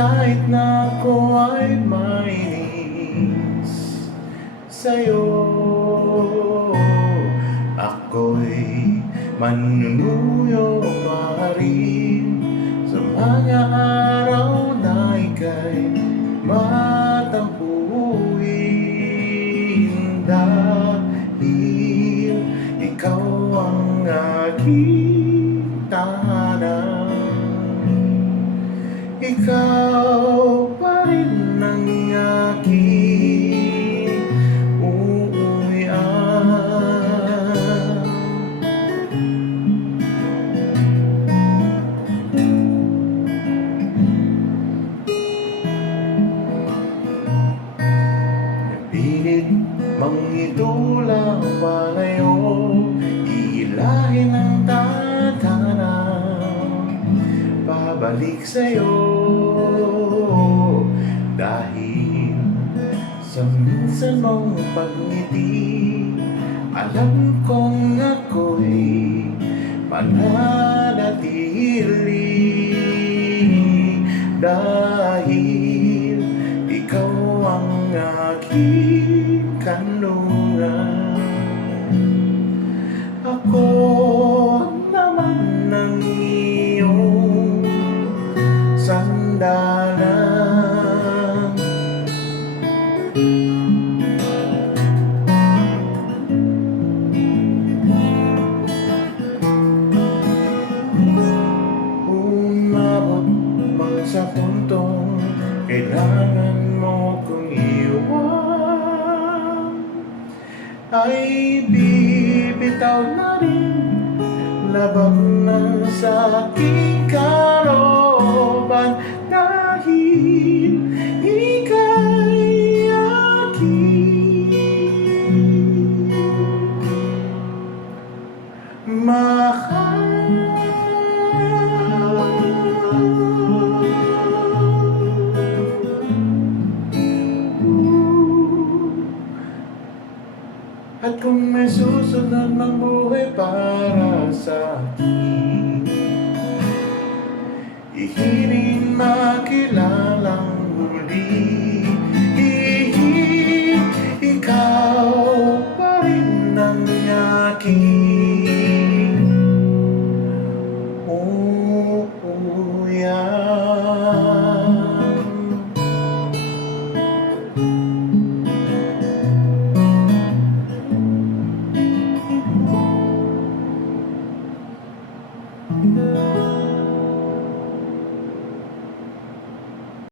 kahit na ako ay mainis sa'yo. Ako'y manunuyo pa rin sa mga araw na ika'y matampuin, dahil ikaw ang aking tahanan. Ikaw pa rin ang aking uuwian. Pilit mang itula palayo, iilahin ang tadhana, pabalik sa'yo. Dahil sa minsan mong pagngiti, alam kong ako'y mananatili, dahil ikaw ang aking kanlungan. Ako naman ang iyong sandalan. Umabot man sa puntong kailangan mo kong iwan, ay bibitaw na rin labag na sa aking kalooban, dahil ika'y aking mahal. At kung may susunod ng buhay para sa akin, ihiling makilalang muli, ikaw pa rin ang aking uuwian.